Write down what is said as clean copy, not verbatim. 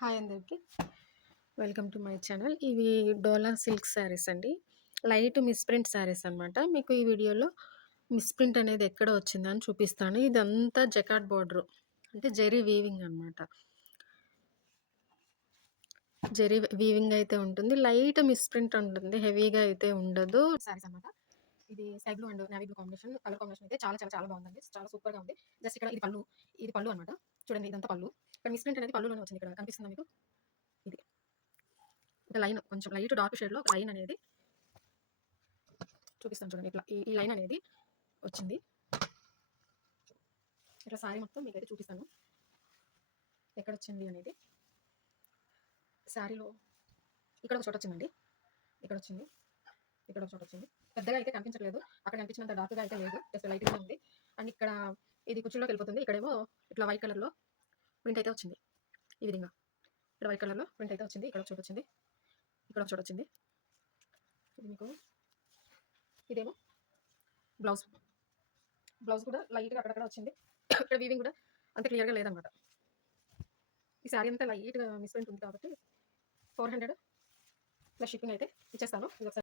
Hi అందరికి. Welcome to my channel. ఇవి డోలా silk saris అండి. లైట్ మిస్‌ప్రింట్ శారీస్ అనమాట. మీకు ఈ వీడియోలో మిస్‌ప్రింట్ అనేది ఎక్కడ వచ్చిందని చూపిస్తాను. ఇదంతా జకార్డ్ బోర్డర్ అంటే జెరీ వీవింగ్ అనమాట. జెరీ వీవింగ్ అయితే ఉంటుంది. లైట్ మిస్‌ప్రింట్ ఉంటుంది. హెవీగా అయితే ఉండదు. శారీస్ అనమాట. ఇది sky blue and navy blue combination. Colour combination అయితే చాలా చాలా చాలా బాగుందండి. చాలా సూపర్‌గా ఉంది. జస్ట్ ఇక్కడ ఇది పళ్ళు అనమాట. చూడండి ఇదంతా పళ్ళు. ఇక్కడ మిస్‌ప్రింట్ అనేది పళ్ళులోనే వచ్చింది. ఇక్కడ కనిపిస్తుందా మీకు? ఇది ఒక లైన్ కొంచెం లైట్ డార్క్ షేడ్‌లో ఒక లైన్ అనేది చూపిస్తాను చూడండి. ఇట్లా ఈ లైన్ అనేది వచ్చింది. ఇట్లా సారీ మొత్తం మీకైతే చూపిస్తాను ఎక్కడొచ్చింది అనేది. శారీలో ఇక్కడ ఒక చోట వచ్చిందండి. ఇక్కడ వచ్చింది. ఇక్కడ ఒక చోట వచ్చింది. పెద్దగా అయితే కనిపించట్లేదు. అక్కడ కనిపించినంత డార్క్‌గా అయితే లేదు. జస్ట్ లైట్‌గానే ఉంది. అండ్ ఇక్కడ ఇది కుచ్చుల్లోకి వెళ్ళిపోతుంది. ఇక్కడేమో ఇట్లా వైట్ కలర్‌లో ప్రింట్ అయితే వచ్చింది. ఈ విధంగా ఇక్కడ వైట్ కలర్‌లో ప్రింట్ అయితే వచ్చింది. ఇక్కడ ఒక చోట వచ్చింది. ఇక్కడ ఒక చోట వచ్చింది. ఇది మీకు ఇదేమో బ్లౌజ్. బ్లౌజ్ కూడా లైట్‌గా అక్కడక్కడ వచ్చింది. ఇక్కడ వీవింగ్ కూడా అంత క్లియర్‌గా లేదనమాట. ఈ శారీ అంతా లైట్‌గా మిస్‌ప్రింట్ ఉంది కాబట్టి 400 ప్లస్ షిప్పింగ్ అయితే ఇచ్చేస్తాను. ఇది ఒకసారి